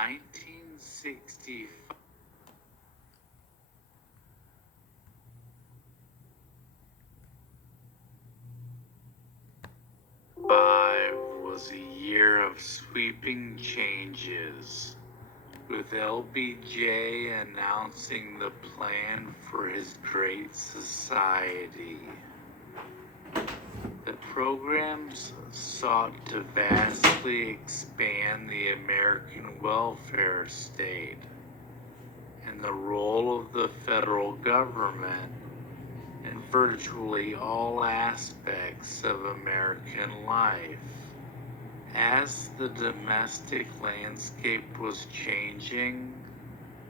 1965 was a year of sweeping changes, with LBJ announcing the plan for his Great Society. The programs sought to vastly expand the American welfare state and the role of the federal government in virtually all aspects of American life. As the domestic landscape was changing,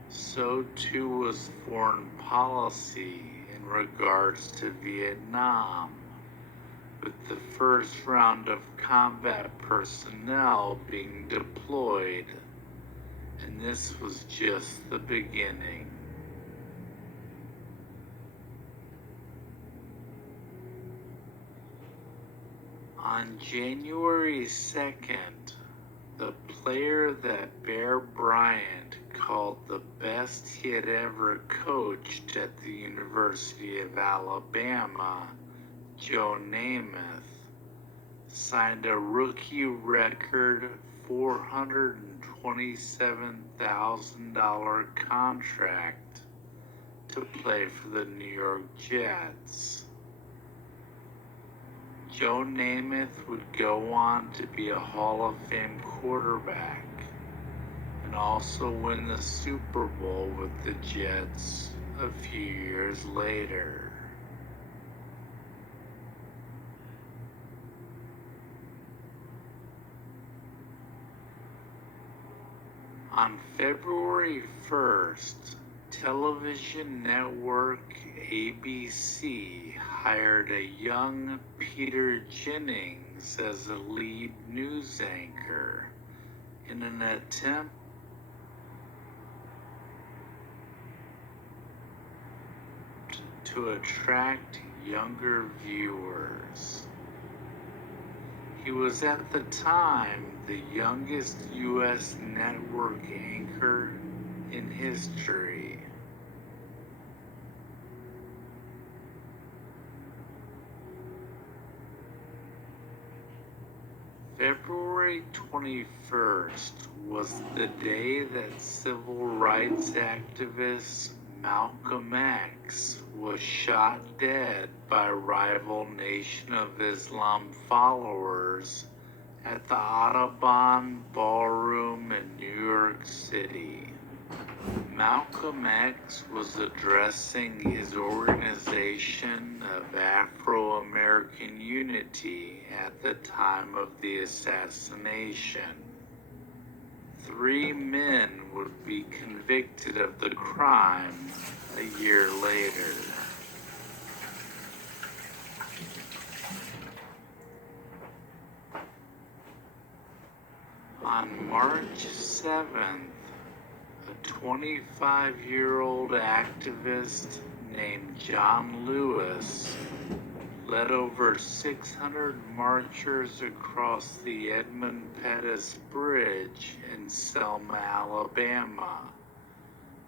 so too was foreign policy in regards to Vietnam, with the first round of combat personnel being deployed, and this was just the beginning. On January 2nd, the player that Bear Bryant called the best he had ever coached at the University of Alabama, Joe Namath, signed a rookie record $427,000 contract to play for the New York Jets. Joe Namath would go on to be a Hall of Fame quarterback and also win the Super Bowl with the Jets a few years later. On February 1st, television network ABC hired a young Peter Jennings as a lead news anchor in an attempt to attract younger viewers. He was at the time the youngest U.S. network anchor in history. February 21st was the day that civil rights activist Malcolm X was shot dead by rival Nation of Islam followers at the Audubon Ballroom in New York City. Malcolm X was addressing his organization of Afro-American Unity at the time of the assassination. 3 men would be convicted of the crime a year later. On March 7th, a 25-year-old activist named John Lewis led over 600 marchers across the Edmund Pettus Bridge in Selma, Alabama,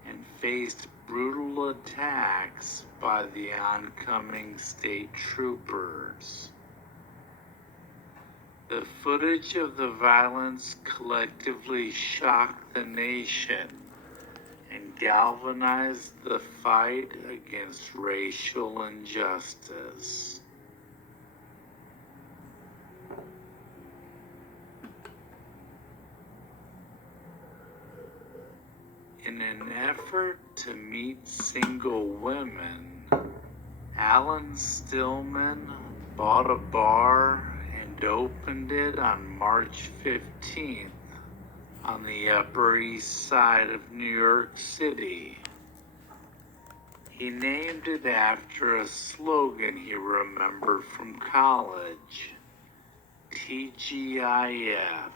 and faced brutal attacks by the oncoming state troopers. The footage of the violence collectively shocked the nation and galvanized the fight against racial injustice. In an effort to meet single women, Alan Stillman bought a bar and opened it on March 15th on the Upper East Side of New York City. He named it after a slogan he remembered from college, TGIF.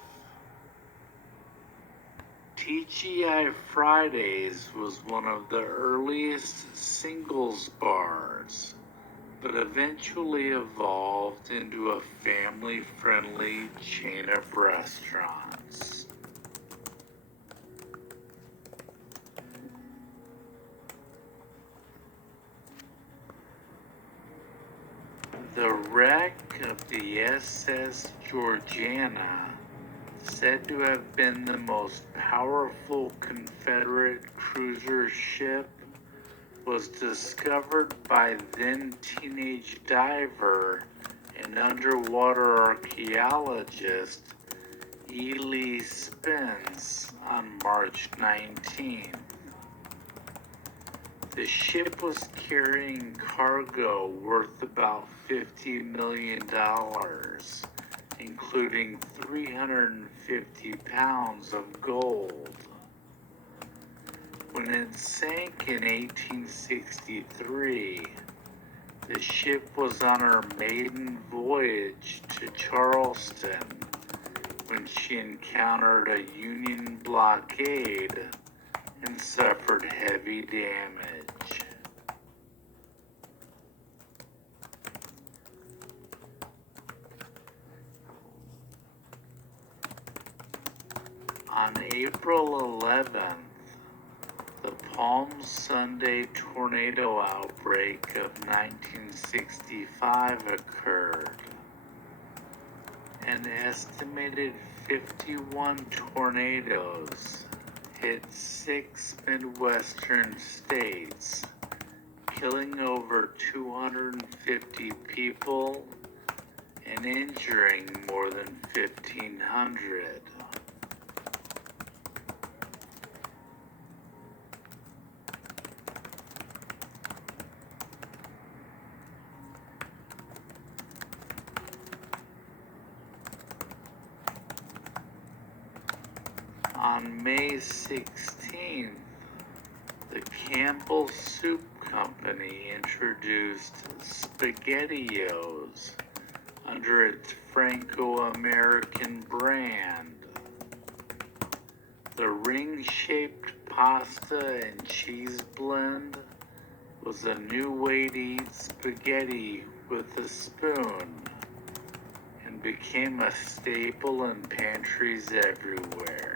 TGI Fridays was one of the earliest singles bars, but eventually evolved into a family-friendly chain of restaurants. The wreck of the SS Georgiana, said to have been the most powerful Confederate cruiser ship, was discovered by then teenage diver and underwater archaeologist Ely Spence on March 19. The ship was carrying cargo worth about $50 million, including 350 pounds of gold. When it sank in 1863, the ship was on her maiden voyage to Charleston when she encountered a Union blockade and suffered heavy damage. On April 11th, the Palm Sunday tornado outbreak of 1965 occurred. An estimated 51 tornadoes hit 6 Midwestern states, killing over 250 people and injuring more than 1,500. On May 16th, the Campbell Soup Company introduced SpaghettiOs under its Franco-American brand. The ring-shaped pasta and cheese blend was a new way to eat spaghetti with a spoon and became a staple in pantries everywhere.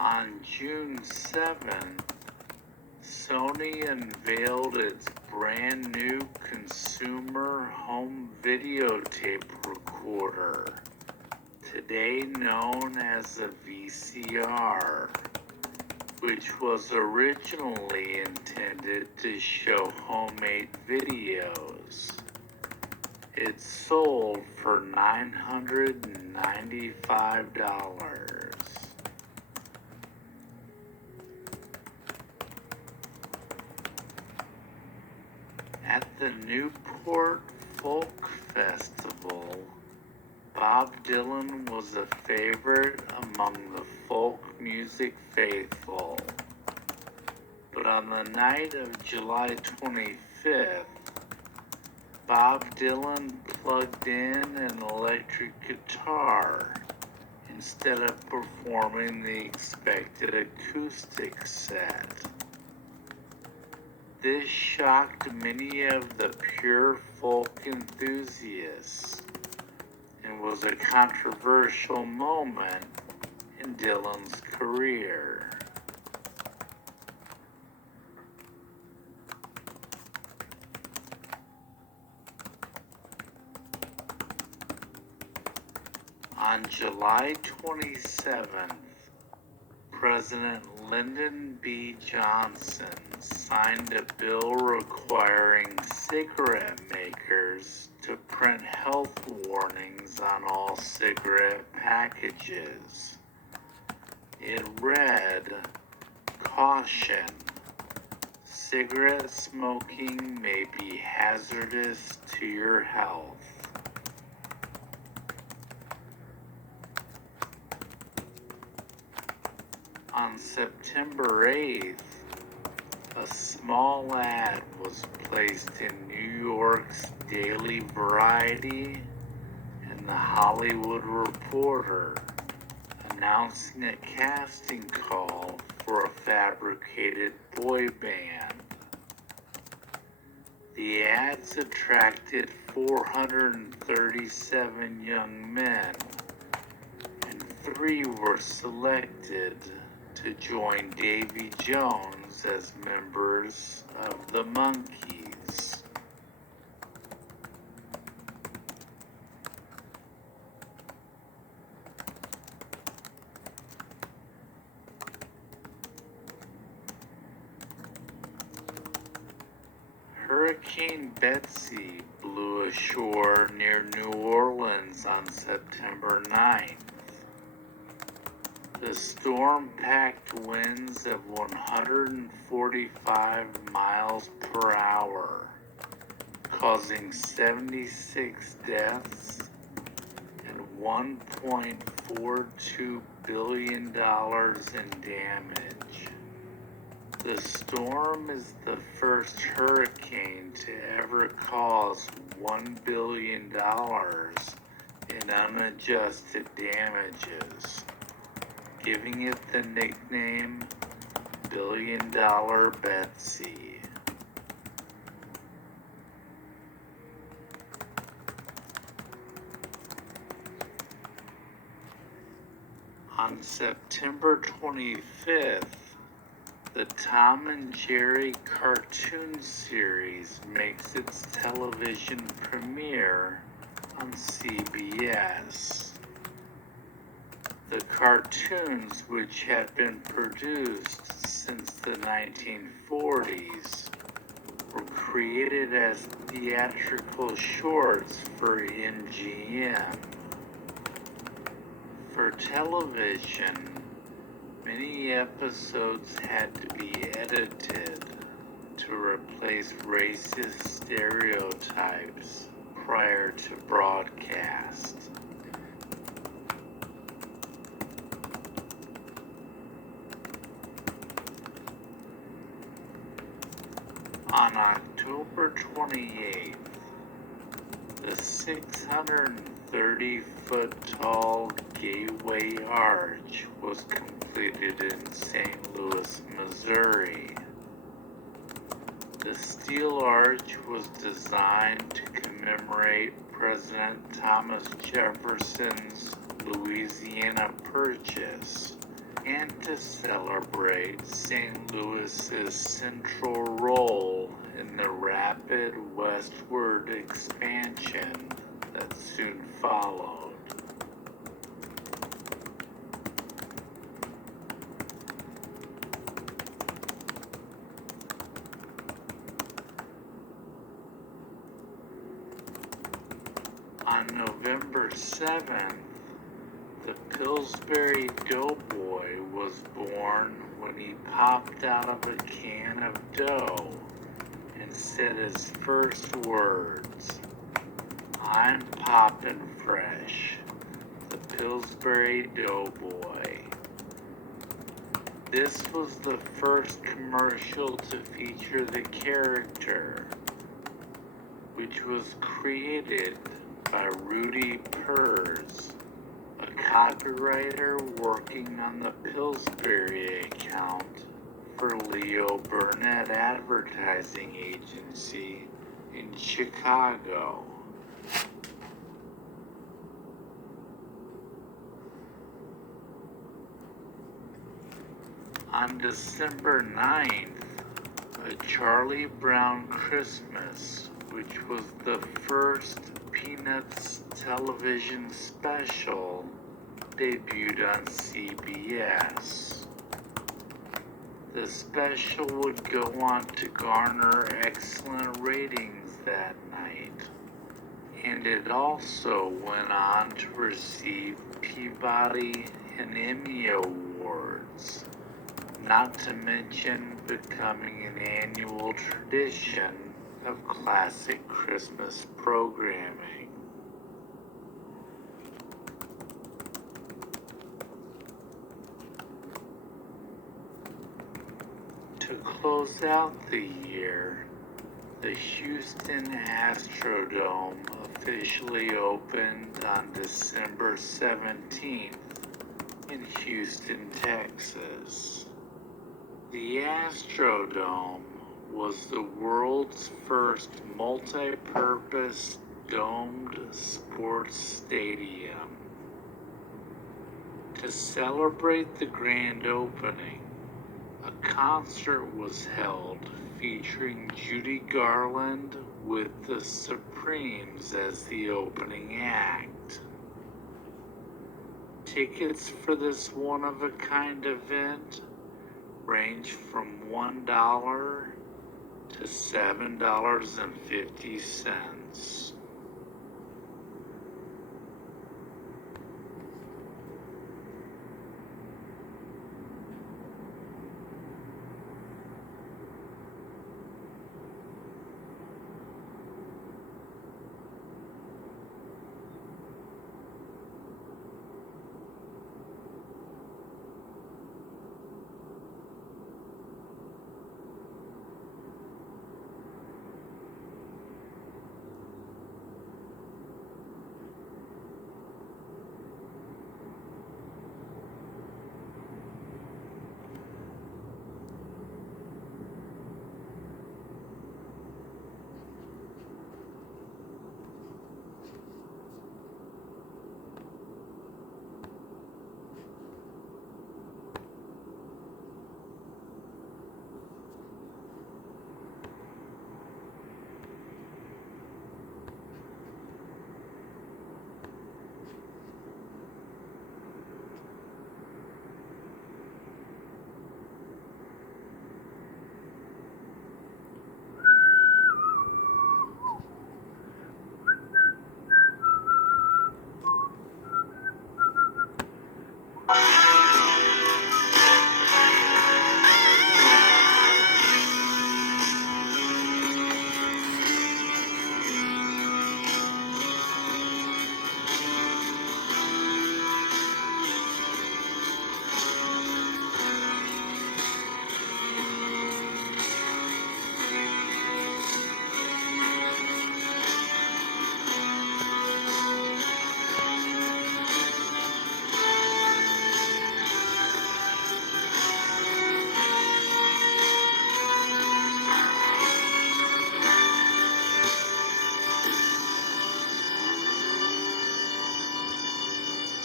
On June 7th, Sony unveiled its brand new consumer home videotape recorder, today known as a VCR, which was originally intended to show homemade videos. It sold for $995. At the Newport Folk Festival, Bob Dylan was a favorite among the folk music faithful. But on the night of July 25th, Bob Dylan plugged in an electric guitar instead of performing the expected acoustic set. This shocked many of the pure folk enthusiasts and was a controversial moment in Dylan's career. On July 27th, President Lyndon B. Johnson signed a bill requiring cigarette makers to print health warnings on all cigarette packages. It read, "Caution, cigarette smoking may be hazardous to your health." On September 8th, a small ad was placed in New York's Daily Variety and the Hollywood Reporter, announcing a casting call for a fabricated boy band. The ads attracted 437 young men, and 3 were selected to join Davy Jones as members of the Monkees. Hurricane Betsy blew ashore near New Orleans on September 9th. The storm packed winds of 145 miles per hour, causing 76 deaths and $1.42 billion in damage. The storm is the first hurricane to ever cause $1 billion in unadjusted damages, giving it the nickname Billion Dollar Betsy. On September 25th, the Tom and Jerry cartoon series makes its television premiere on CBS. The cartoons, which had been produced since the 1940s, were created as theatrical shorts for MGM. For television, many episodes had to be edited to replace racist stereotypes prior to broadcast. On October 28th, the 630-foot-tall Gateway Arch was completed in St. Louis, Missouri. The steel arch was designed to commemorate President Thomas Jefferson's Louisiana Purchase and to celebrate St. Louis's central role in the rapid westward expansion that soon followed. On November 7th, the Pillsbury Doughboy was born when he popped out of a can of dough and said his first words, "I'm poppin' fresh," the Pillsbury Doughboy. This was the first commercial to feature the character, which was created by Rudy Purz, a copywriter working on the Pillsbury account for Leo Burnett Advertising Agency in Chicago. On December 9th, A Charlie Brown Christmas, which was the first Peanuts television special, debuted on CBS. The special would go on to garner excellent ratings that night, and it also went on to receive Peabody and Emmy Awards, not to mention becoming an annual tradition of classic Christmas programming. To close out the year, the Houston Astrodome officially opened on December 17th in Houston, Texas. The Astrodome was the world's first multi-purpose domed sports stadium. To celebrate the grand opening, a concert was held featuring Judy Garland with the Supremes as the opening act. Tickets for this one-of-a-kind event range from $1 to $7.50.